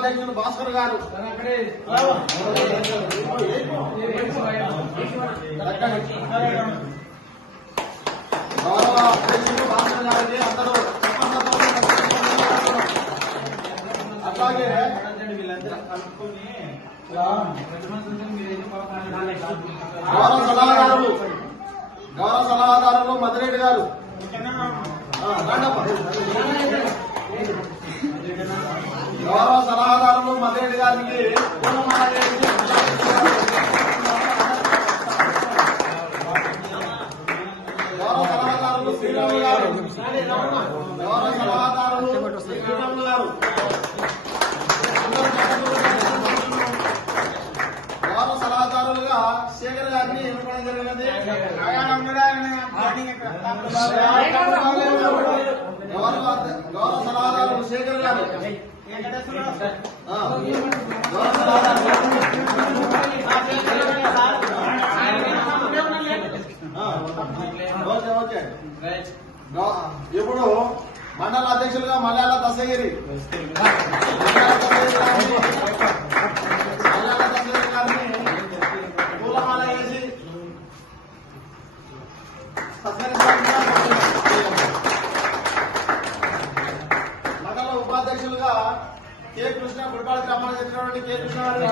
ఉపాధ్యక్షులు భాస్కర్ గారు, గౌరవ అధ్యక్షులు భాస్కర్ గారికి అందరూ అట్లాగే గౌరవ సలహాదారులు మధురెడ్డి గారు, గౌరవ సలహాదారులు మధురెడ్డి గారికి పూలమాల వేసి గౌరవ సలహాదారులు శ్రీరాములు గారు, గౌరవ సలహాదారులు శ్రీరాములు గారు, గౌరవ సలహాదారులుగా శేఖర్ గారిని ఎన్నుకోవడం జరిగినది. గౌరవ సలహాదారులు శేఖర్ గారు, ఇప్పుడు మండల అధ్యక్షులుగా మలయాళ దశగిరి గారిని పూలమాల వేసి మండల ఉపాధ్యక్షులుగా కె కృష్ణ గుడిపాడు గ్రామానికి చెందినటువంటి కె కృష్ణ గారిని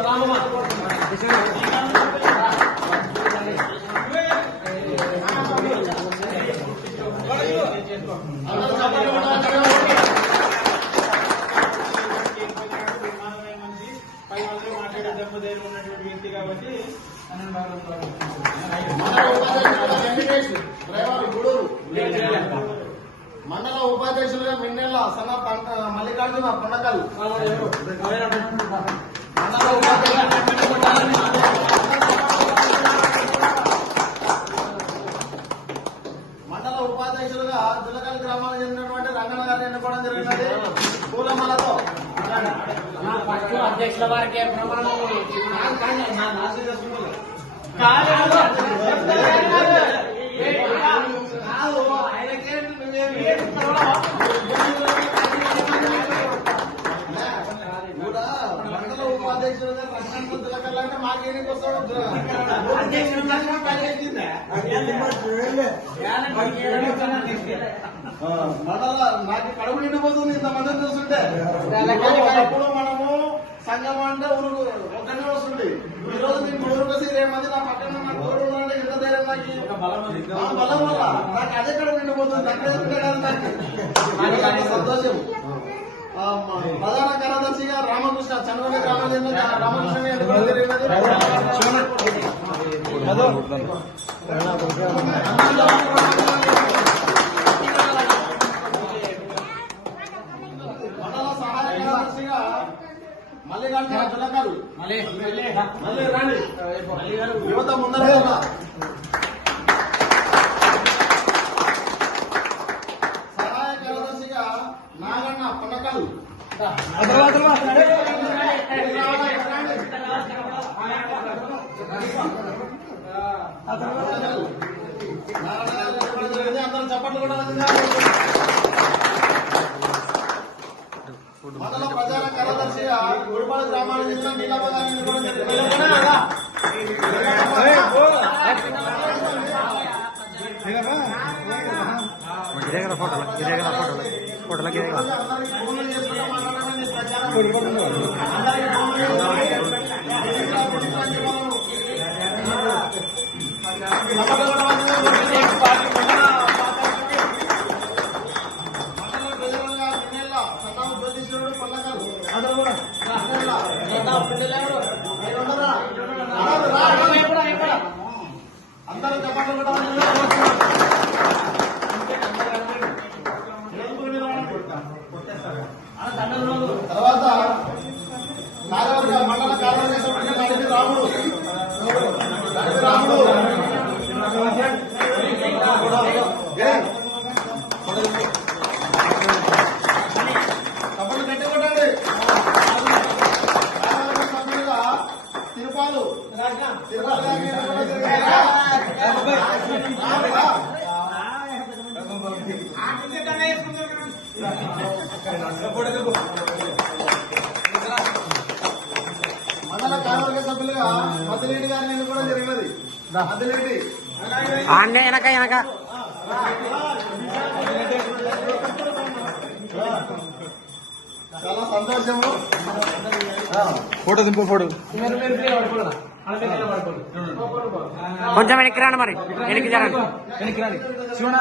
ఉన్నటువంటి వ్యక్తి కాబట్టి మండల ఉపాధ్యక్షులుగా మిన్నెల సన్న మల్లికార్జున పొన్నకల్, మండల ఉపాధ్యక్షులుగా దులకల్ గ్రామానికి చెందినటువంటి రంగన్న గారిని ఎన్నుకోవడం జరిగినది. పూలమాలతో అధ్యక్షుల వారికి కూడా మండల ఉపాధ్యక్షులుగా రంగన్న దులకల్ అంటే మాకేనికి వస్తాడు. మండల నాకు కడుపు నిండిపోతుంది ఇంతమందిని చూస్తుంటే. అప్పుడు మనము సంఘం అంటే ఊరు ఒక్కనే వస్తుంది. ఈ రోజు నేను ఊరికి వచ్చి 20 మంది నా పక్కన నాకు తోడు ఉన్నారంటే ఇంత ధైర్యం నాకు బలం వల్ల నాకు అదే కడుపు నిండిపోతుంది. నాకు సంతోషం. ప్రధాన కార్యదర్శిగా రామకృష్ణ చంద్రబాబు గ్రామం చెందిన రామకృష్ణ ఎన్నుకోవడం జరిగినది. మండల సహాయ కార్యదర్శిగా మల్లికార్జున దులకల్, యువత ముందర సహాయ కార్యదర్శిగా నాగన్న పొన్నకల్, అందరూ చప్పట్లు కూడా. మండల ప్రచార కార్యదర్శిగా గుడిపాడు గ్రామానికి చెందిన నీలమ్మ గారిని ఎన్నుకోవడం జరిగింది. అందరూ చెప్పండి కూడా. తర్వాత మండల కార్యదర్శి రాముడు తప్పని పెట్టుకోండి. తిరుపాలు తిరుపాలు మీదుగా మసిరెడ్డి గారిని ఎన్నుకోవడం జరిగినది. మసిరెడ్డి చాలా సంతోషము. ఫోటో దింపు ఫోటో కొంచెం వెనక్కి రాండి, మరి వెనక్కి జరగండి, వెనక్కి రాండి. శివనా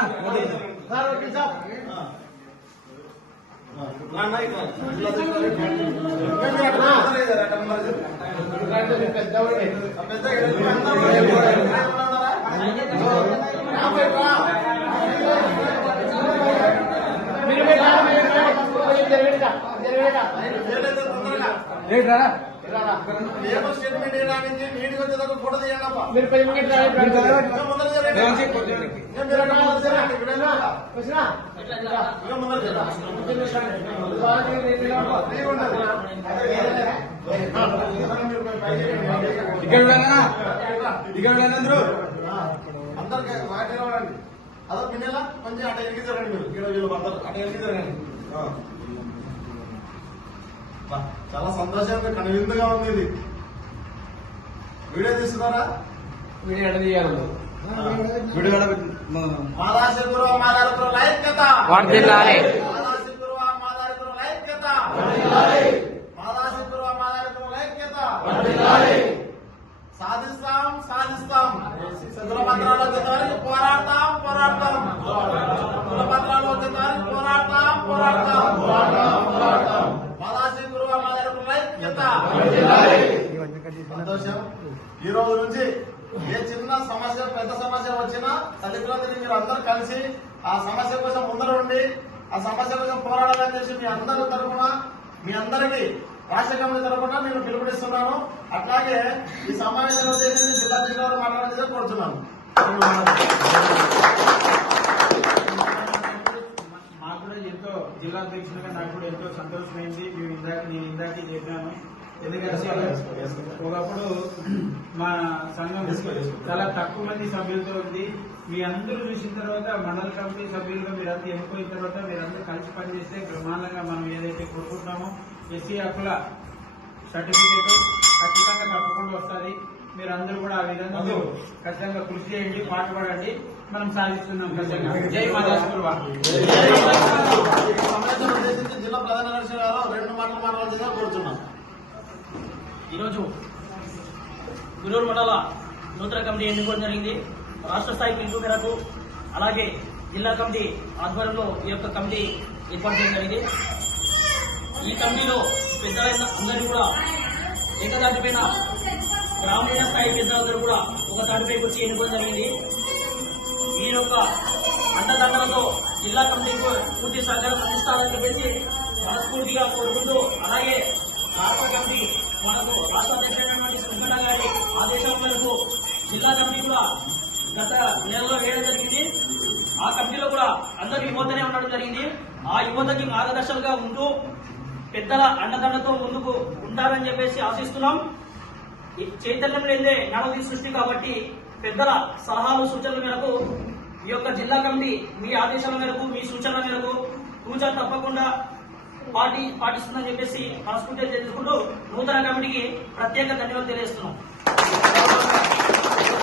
ఏమో స్టేట్మెంట్ ఇవ్వడానికి నీటికి వచ్చేదాకా ఫోటో తీయాలప్ప. అందరికి వాటి అదో పిన్నెలా కొంచెం అటు ఎనికి జరగండి. మీరు ఇక్కడ వీళ్ళు పడతారు, అటు ఎనికి జరగండి. చాలా సంతోషంగా కనువిందుగా ఉంది. ఇది వీడియో తీస్తున్నారా? వీడియో తీయాలి. మాదాశిపుర మాదారిపుర లైక్యత, మాదాశిపుర మాదారిపుర లైక్యత, మాదాశిపుర మాదారిపుర లైక్యత. సాధిస్తాం సాధిస్తాం. కులపత్రాలు వచ్చేదానికి పోరాడతాం పోరాడతాం. కులపత్రాలు వచ్చేదానికి పోరాడతాం పోరాడతాం. మాదాశిపుర మాదారిపుర లైక్యత. సంతోషం. ఈ రోజు నుంచి ఏ చిన్న సమస్య పెద్ద సమస్య వచ్చినా తల్లిదండ్రులు మీరు అందరూ కలిసి ఆ సమస్య కోసం ముందర ఉండి ఆ సమస్య కోసం పోరాడాలని తెలిసి మీ అందరి తరఫున మీ అందరికీ రాష్ట్ర కమిటీ తరఫున నేను పిలుపునిస్తున్నాను. అట్లాగే ఈ సమావేశంలో ఉద్దేశించి జిల్లా అధ్యక్షులు మాట్లాడాలని కోరుతున్నాను. మాకు కూడా ఎంతో జిల్లా అధ్యక్షులుగా నాకు కూడా ఎంతో సంతోషమైంది. నేను ఇందాక చెప్పినాను. ఎందుకంటే ఒకప్పుడు మా సంఘం చాలా తక్కువ మంది సభ్యులతో ఉంది. మీ అందరూ చూసిన తర్వాత మండల కమిటీ సభ్యులుగా మీరంతా ఎన్నుకోయిన తర్వాత మీరందరూ కలిసి పనిచేస్తే బ్రహ్మాండంగా మనం ఏదైతే కోరుకుంటున్నామో ఎస్సీ హక్కుల సర్టిఫికేట్ ఖచ్చితంగా తప్పకుండా వస్తుంది. మీరందరూ కూడా ఆ విధంగా ఖచ్చితంగా కృషి చేయండి, పాటుపడండి. మనం సాధిస్తున్నాం ఖచ్చితంగా. జై మాదాశిపుర. సమావేశం ఉద్దేశించి జిల్లా ప్రధాన కార్యదర్శి గారు 2 మాటలు మాట్లాడాల్సిందిగా కోరుతున్నాం. ఈరోజు గురూరు మండల నూతన కమిటీ ఎన్నుకోవడం జరిగింది. రాష్ట్ర స్థాయి పిలుపు మేరకు అలాగే జిల్లా కమిటీ ఆధ్వర్యంలో ఈ యొక్క కమిటీ ఏర్పాటు చేయడం జరిగింది. ఈ కమిటీలో పెద్దలైన అందరూ కూడా ఏకదాటిపైన గ్రామీణ స్థాయి పెద్దలందరూ కూడా ఒక తాటిపైకి వచ్చి ఎన్నుకోవడం జరిగింది. ఈ యొక్క అండదండలతో జిల్లా కమిటీకి పూర్తి సహకారం అందిస్తారని చెప్పేసి మనస్ఫూర్తిగా కోరుకుంటూ, అలాగే రాష్ట్ర కమిటీ మనకు రాష్ట్ర అధ్యక్షుడైనటువంటి సుబ్బన్న గారి ఆదేశాల మేరకు జిల్లా కమిటీ కూడా గత నెలలో వేయడం జరిగింది. ఆ కమిటీలో కూడా అందరూ యువతనే ఉండడం జరిగింది. ఆ యువతకి మార్గదర్శకులుగా ఉంటూ పెద్దల అండదండతో ముందుకు ఉంటారని చెప్పేసి ఆశిస్తున్నాం. చైతన్యం లేదే నడవది సృష్టి కాబట్టి పెద్దల సలహాలు సూచనల మేరకు ఈ యొక్క జిల్లా కమిటీ మీ ఆదేశాల మేరకు మీ సూచనల మేరకు తూచా తప్పకుండా పాటిస్తుందని చెప్పేసి మనస్ఫూర్తిగా తెలుసుకుంటూ నూతన కమిటీకి ప్రత్యేక ధన్యవాదాలు తెలియజేస్తున్నాం.